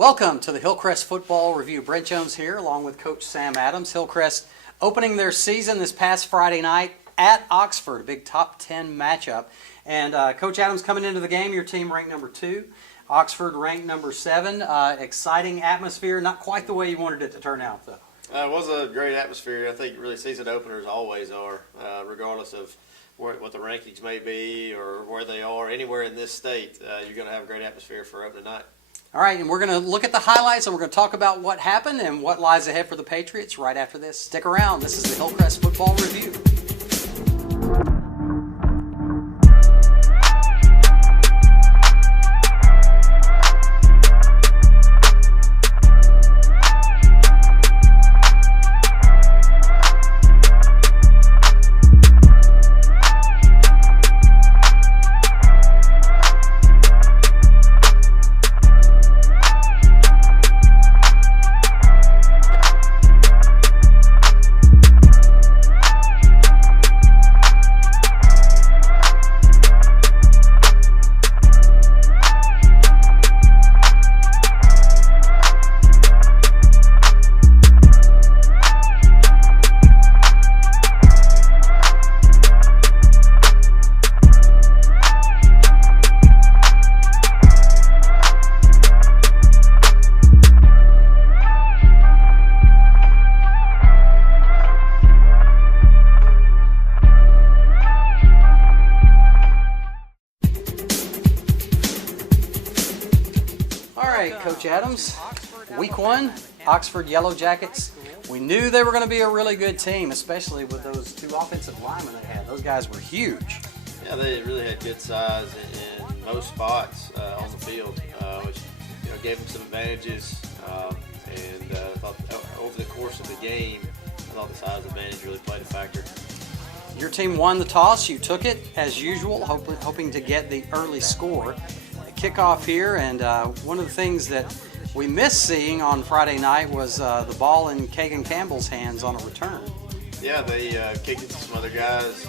Welcome to the Hillcrest Football Review. Brent Jones here along with Coach Sam Adams. Hillcrest opening their season this past Friday night at Oxford, a big top 10 matchup. And Coach Adams, coming into the game, your team ranked number 2. Oxford ranked number 7. Exciting atmosphere, not quite the way you wanted it to turn out though. It was a great atmosphere. I think really season openers always are, regardless of what the rankings may be or where they are. Anywhere in this state, you're going to have a great atmosphere for opening night. All right, and we're going to look at the highlights and we're going to talk about what happened and what lies ahead for the Patriots right after this. Stick around. This is the Hillcrest Football Review. Coach Adams, week 1, Oxford Yellow Jackets. We knew they were going to be a really good team, especially with those 2 offensive linemen they had. Those guys were huge. Yeah, they really had good size in most spots on the field, which gave them some advantages. And I thought over the course of the game, I thought the size advantage really played a factor. Your team won the toss. You took it as usual, hoping to get the early score. Kickoff here, and one of the things that we missed seeing on Friday night was the ball in Kagan Campbell's hands on a return. Yeah, they kicked it to some other guys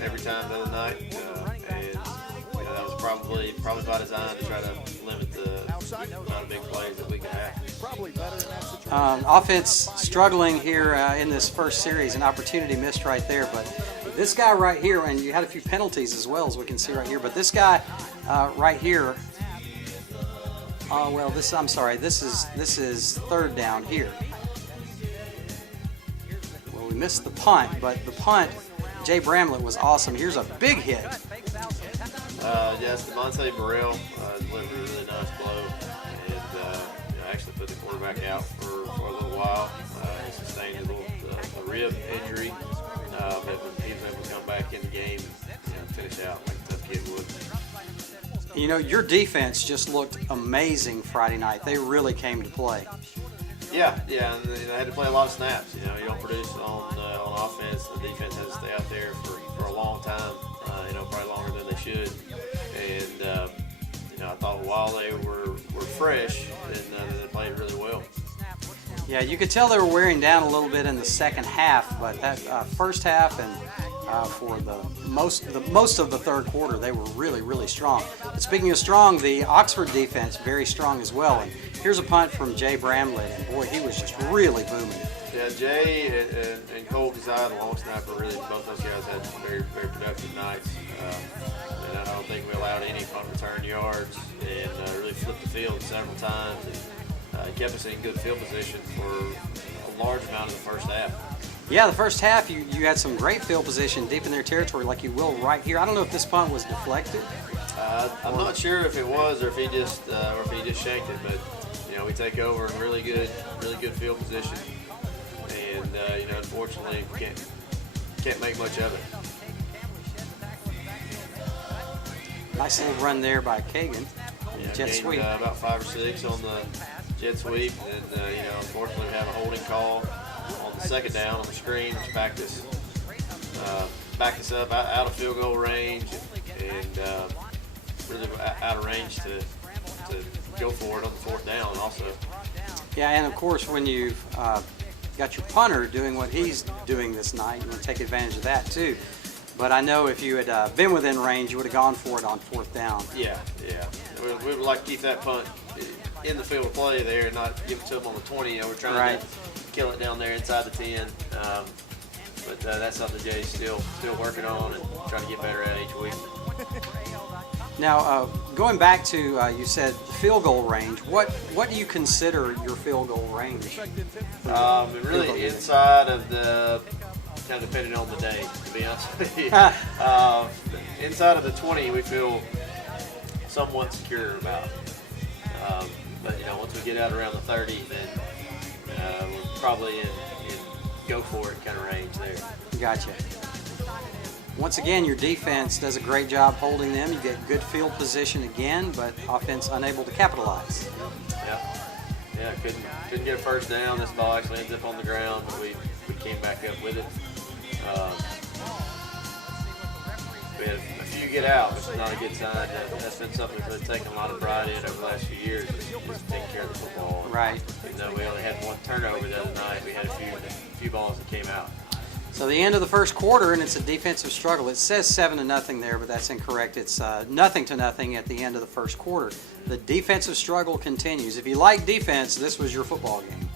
every time the other night, and that was probably by design to try to limit the amount of big plays that we can have. Offense struggling here in this first series, an opportunity missed right there, but this guy right here, and you had a few penalties as well as we can see right here, but this guy right here, this is third down here. Well, we missed the punt, but the punt, Jay Bramlett was awesome. Here's a big hit. Yes, Devontae Burrell delivered a really nice blow, and actually put the quarterback out for a little while. He sustained a rib injury, but he was able to come back in the game and finish out like a tough kid would. You know, your defense just looked amazing Friday night. They really came to play. Yeah, and they had to play a lot of snaps. You don't produce on offense. The defense has to stay out there for a long time. Probably longer than they should. And I thought while they were fresh, then they played really well. Yeah, you could tell they were wearing down a little bit in the second half, but that first half and for the most of the third quarter, they were really, really strong. But speaking of strong, the Oxford defense very strong as well. And here's a punt from Jay Bramlett, and boy, he was just really booming. Yeah, Jay and Cole Desai, the long snapper, really both those guys had very, very productive nights. And I don't think we allowed any punt return yards, and really flipped the field several times. And kept us in good field position for a large amount of the first half. Yeah, the first half you had some great field position deep in their territory, like you will right here. I don't know if this punt was deflected. I'm not sure if it was or if he just shanked it, but we take over in really good field position, and unfortunately can't make much of it. Nice little run there by Kagan. Jet sweep. About 5 or 6 on the jet sweep, and unfortunately we have a holding call on the second down on the screen, which backed us up out of field goal range, and really out of range to go for it on the fourth down also. Yeah, and of course when you've got your punter doing what he's doing this night, you want to take advantage of that too. But I know if you had been within range, you would have gone for it on fourth down. Yeah. We would like to keep that punt in the field of play there and not give it to them on the 20. We're trying to kill it down there inside the 10. But that's something Jay's still working on and trying to get better at each week. Now, going back to you said field goal range. What do you consider your field goal range? Really inside of the, kind of depending on the day, to be honest with you. Inside of the 20, we feel somewhat secure about. But once we get out around the 30, then we're probably in go for it kind of range there. Gotcha. Once again, your defense does a great job holding them. You get good field position again, but offense unable to capitalize. Yeah, couldn't get a first down. This ball actually ends up on the ground, but we came back up with it. We had a few get out, which is not a good sign. That's been something we've really taken a lot of pride in over the last few years, is taking care of the football. Right. Even though we only had one turnover the other night, we had a few balls that came out. So the end of the first quarter, and it's a defensive struggle. It says 7-0 there, but that's incorrect. It's 0-0 at the end of the first quarter. The defensive struggle continues. If you like defense, this was your football game.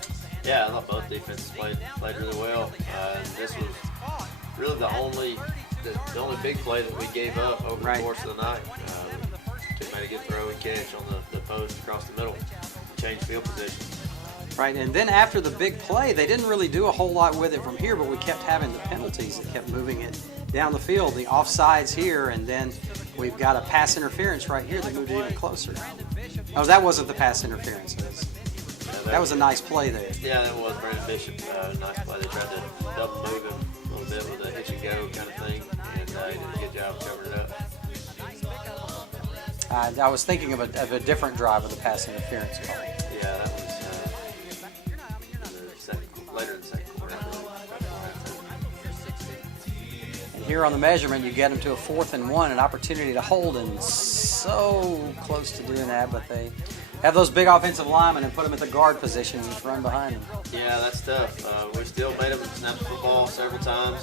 Yeah, I thought both defenses played really well. This was really the only big play that we gave up over the course of the night. Took made a good throw and catch on the post across the middle, changed field position. Right, and then after the big play, they didn't really do a whole lot with it from here, but we kept having the penalties that kept moving it down the field. The offsides here, and then we've got a pass interference right here that moved it even closer. Oh, that wasn't the pass interference. That was a nice play there. Yeah, that was Brandon Bishop. Nice play. They tried to double move him a little bit with a hitch and go kind of thing, and he did a good job covering it up. I was thinking of a different drive with a pass interference call. Yeah, that was later in the second quarter. And here on the measurement, you get them to a 4th and 1, an opportunity to hold, and so close to doing that, but they have those big offensive linemen and put them at the guard position and just run behind them. Yeah, that's tough. We still made them snap the football several times.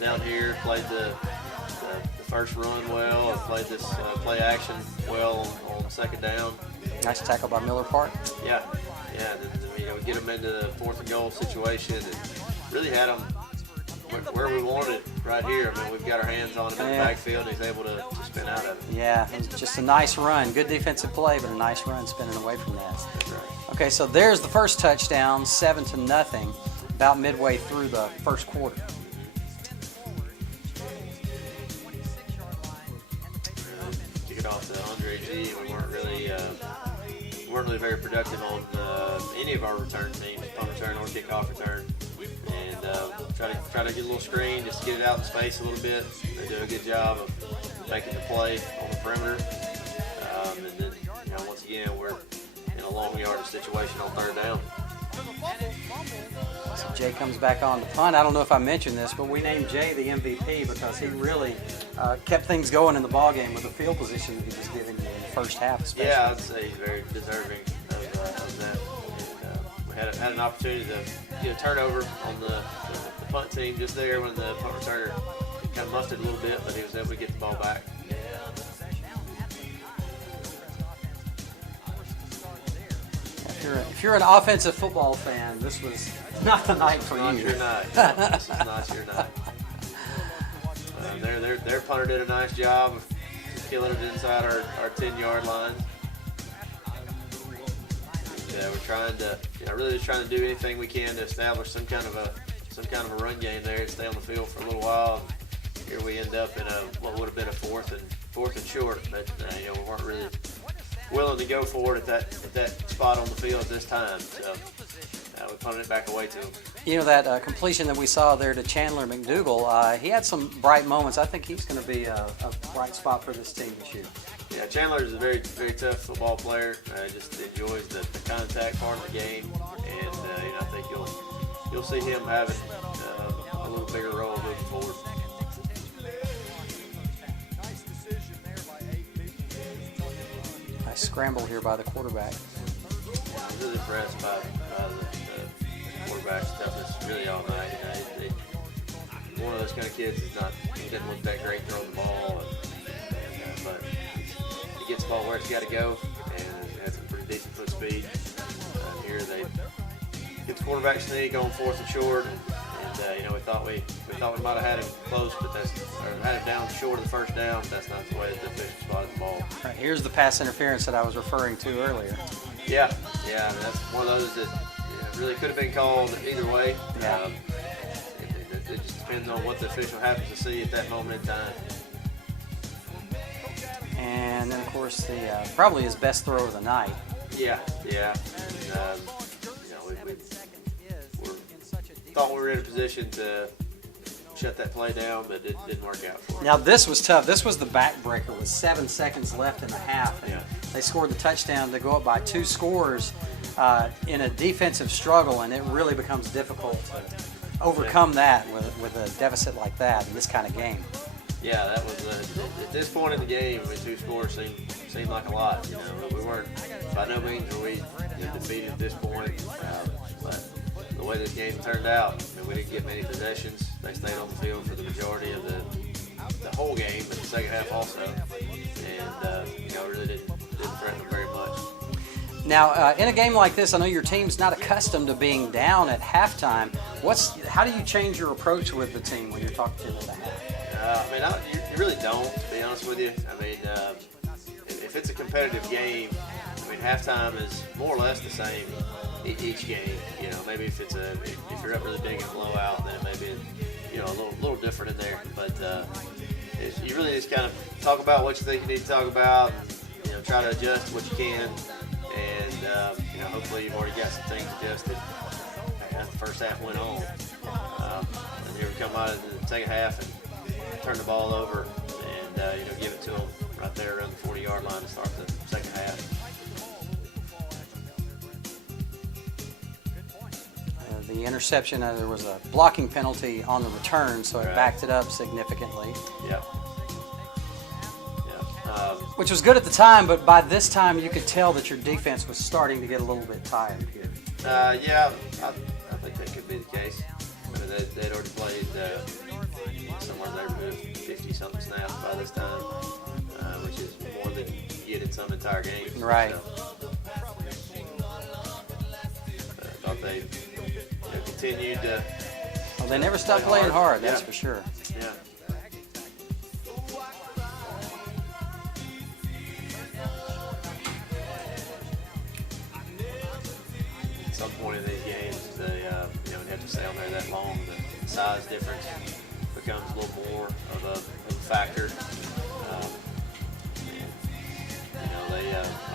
Down here, played the first run well, played this play action well on second down. Nice tackle by Miller Park. Yeah. We get them into the 4th and goal situation and really had them where we wanted right here. I mean, we've got our hands on him in the backfield. And he's able to spin out of it. Yeah, it was just a nice run. Good defensive play, but a nice run spinning away from that. That's right. Okay, so there's the first touchdown, 7-0, about midway through the first quarter. Kick it off to Andre G. We weren't really very productive on any of our return teams, punt return or kickoff return. And try to get a little screen, just to get it out in space a little bit. They do a good job of making the play on the perimeter. And then, once again, we're in a long yardage situation on 3rd down. So Jay comes back on the punt. I don't know if I mentioned this, but we named Jay the MVP because he really kept things going in the ballgame with the field position that he was giving you in the first half, especially. Yeah, I'd say he's very deserving of that. And, we had an opportunity to get a turnover on the punt team just there when the punt returner kind of mustered a little bit, but he was able to get the ball back. If you're an offensive football fan, this was not the night for you. Not your night. No, this is not your night. Their punter did a nice job of killing it inside our 10-yard line. And, we're trying to, really just trying to do anything we can to establish some kind of a run game there and stay on the field for a little while. And here we end up in what would have been a fourth and short, but we weren't really willing to go for it at that spot on the field at this time. So we punted it back away to him. That completion that we saw there to Chandler McDougal, he had some bright moments. I think he's going to be a bright spot for this team this year. Yeah, Chandler is a very, very tough football player. Just enjoys the contact part of the game, and I think you'll see him having a little bigger role moving forward. Nice scramble here by the quarterback. I'm really impressed by the quarterback's toughness really all night. One of those kind of kids he doesn't look that great throwing the ball, but he gets the ball where it's got to go, and has some pretty speed. Here they get the quarterback sneak on 4th and short, and we thought we might have had him close, but had him down short of the first down. But that's not the way that the official spotted the ball. Right, here's the pass interference that I was referring to earlier. Yeah, I mean, that's one of those that really could have been called either way. Yeah. It just depends on what the official happens to see at that moment in time. And then, of course, the probably his best throw of the night. Yeah. And, we thought we were in a position to shut that play down, but it didn't work out for us. Now, this was tough. This was the backbreaker with 7 seconds left in the half. And Yeah. they scored the touchdown to go up by 2 scores in a defensive struggle, and it really becomes difficult to overcome that with a deficit like that in this kind of game. Yeah, that was at this point in the game, 2 scores seemed like a lot. We weren't by no means were we defeated at this point, but the way this game turned out, we didn't get many possessions. They stayed on the field for the majority of the whole game, but the second half also, and really didn't threaten them very much. Now, in a game like this, I know your team's not accustomed to being down at halftime. How do you change your approach with the team when you're talking to them at the half? You really don't, to be honest with you. If it's a competitive game, halftime is more or less the same each game. Maybe if you're up really big in a blowout, then it may be a little different in there. But you really just kind of talk about what you think you need to talk about, and try to adjust what you can, and hopefully you've already got some things adjusted as the first half went on. And here we come out of the second half and turn the ball over, and give it to them right there around the 40-yard line to start the second half. The interception, there was a blocking penalty on the return, so it backed it up significantly. Yeah. Which was good at the time, but by this time you could tell that your defense was starting to get a little bit tired here. I think that could be the case. They'd already played somewhere in the neighborhood of 50-something snaps by this time, which is more than you get in some entire games. Right. So, I thought they continued to. Well, they never stopped playing hard, that's for sure. Yeah. At some point in these games, they would have to stay on there that long. The size difference becomes a little more of a factor.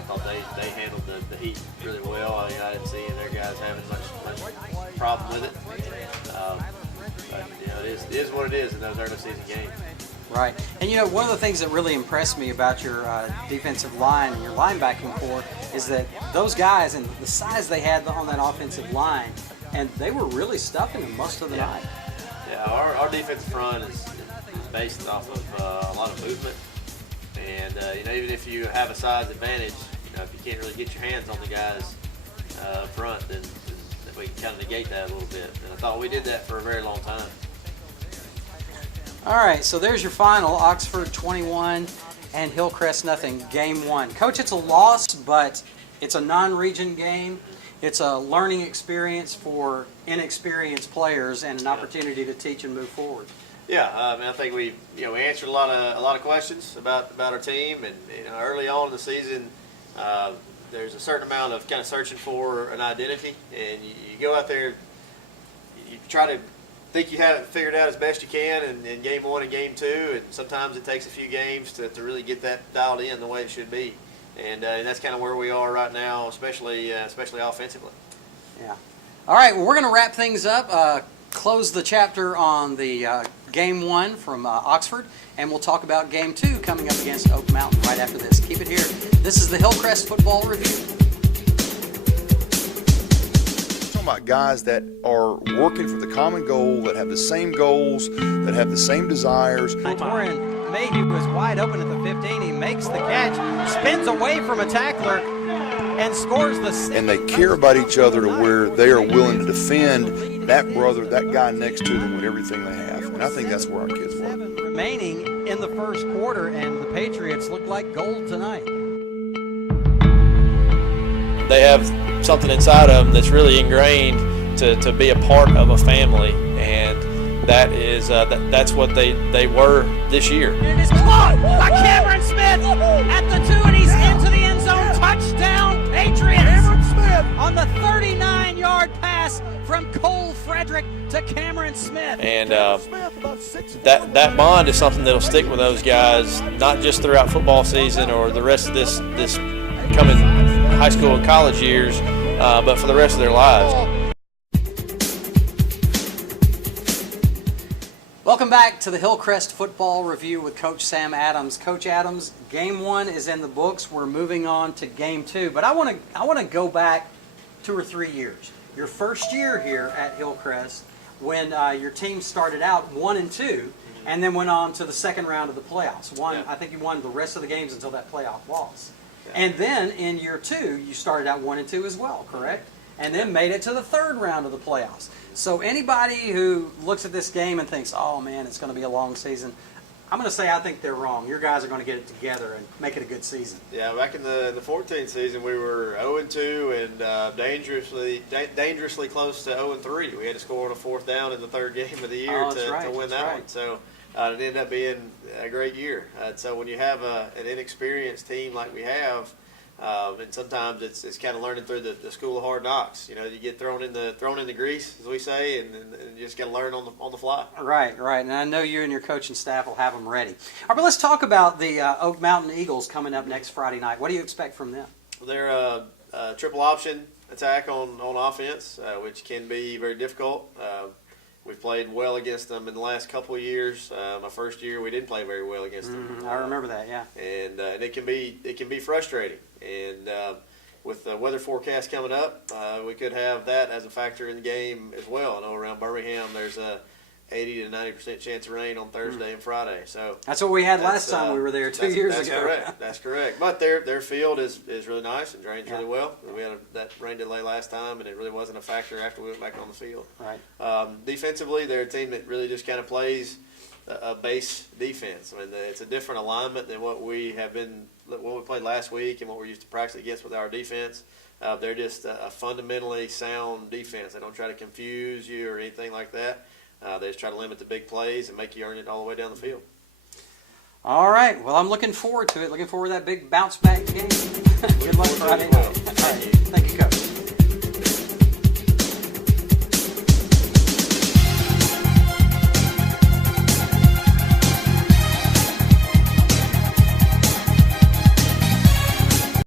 I thought they handled the heat really well. I didn't see their guys having much problem with it. But it is what it is in those early season games. Right. And one of the things that really impressed me about your defensive line and your linebacking core is that those guys and the size they had on that offensive line, and they were really stuffing them most of the night. Yeah, our defensive front is based off of a lot of movement. And, even if you have a size advantage, if you can't really get your hands on the guys up front, then we can kind of negate that a little bit. And I thought we did that for a very long time. All right, so there's your final. Oxford 21 and Hillcrest nothing, game 1. Coach, it's a loss, but it's a non-region game. It's a learning experience for inexperienced players and an opportunity to teach and move forward. Yeah, I think we answered a lot of questions about our team, and early on in the season, there's a certain amount of kind of searching for an identity, and you go out there, you try to think you have it figured out as best you can in game 1 and game 2, and sometimes it takes a few games to really get that dialed in the way it should be, and that's kind of where we are right now, especially offensively. Yeah. All right, well, we're going to wrap things up. Close the chapter on the game 1 from Oxford, and we'll talk about game 2 coming up against Oak Mountain right after this. Keep it here. This is the Hillcrest Football Review. Talking about guys that are working for the common goal, that have the same goals, that have the same desires. Torin Mayhew was wide open at the 15. He makes the catch, spins away from a tackler, and scores the 6th. And they care about each other to where they are willing to defend that brother, that guy next to them with everything they have. And I think that's where our kids were. 7 remaining in the first quarter, and the Patriots look like gold tonight. they have something inside of them that's really ingrained to be a part of a family, and that is that's what they were this year. It is caught by Cameron Smith at the 2, and he's into the end zone. Touchdown, Patriots! Cameron Smith on the 39-yard pass from Cole Frederick to Cameron Smith. And that bond is something that'll stick with those guys, not just throughout football season or the rest of this coming high school and college years, but for the rest of their lives. Welcome back to the Hillcrest Football Review with Coach Sam Adams. Coach Adams, Game 1 is in the books. We're moving on to Game 2, but I want to go back 2 or 3 years. Your first year here at Hillcrest, when your team started out 1-2, and then went on to the second round of the playoffs. I think you won the rest of the games until that playoff loss. Yeah. And then in year 2, you started out 1-2 as well, correct? And then made it to the third round of the playoffs. So anybody who looks at this game and thinks, oh man, it's going to be a long season, I'm going to say I think they're wrong. Your guys are going to get it together and make it a good season. Yeah, back in the 14th season, we were 0-2 and dangerously close to 0-3. We had to score on a fourth down in the third game of the year to win that one. So it ended up being a great year. So when you have an inexperienced team like we have, and sometimes it's kind of learning through the school of hard knocks. You know, you get thrown in the grease, as we say, and you just got to learn on the fly. Right. And I know you and your coaching staff will have them ready. All right, but let's talk about the Oak Mountain Eagles coming up next Friday night. What do you expect from them? They're a triple option attack on offense, which can be very difficult. We've played well against them in the last couple of years. My first year, we didn't play very well against them. I remember that, yeah. And it can be frustrating. And with the weather forecast coming up, we could have that as a factor in the game as well. I know around Birmingham, there's a 80 to 90% chance of rain on Thursday and Friday. So that's what we had last time we were there 2 years ago. That's correct. But their field is really nice and drains really well. We had that rain delay last time, and it really wasn't a factor after we went back on the field. Right. Defensively, they're a team that really just kind of plays a base defense. I mean, it's a different alignment than what we played last week and what we're used to practice against with our defense. They're just a fundamentally sound defense. They don't try to confuse you or anything like that. They just try to limit the big plays and make you earn it all the way down the field. All right. Well, I'm looking forward to it. Looking forward to that big bounce back game. Good luck Friday night.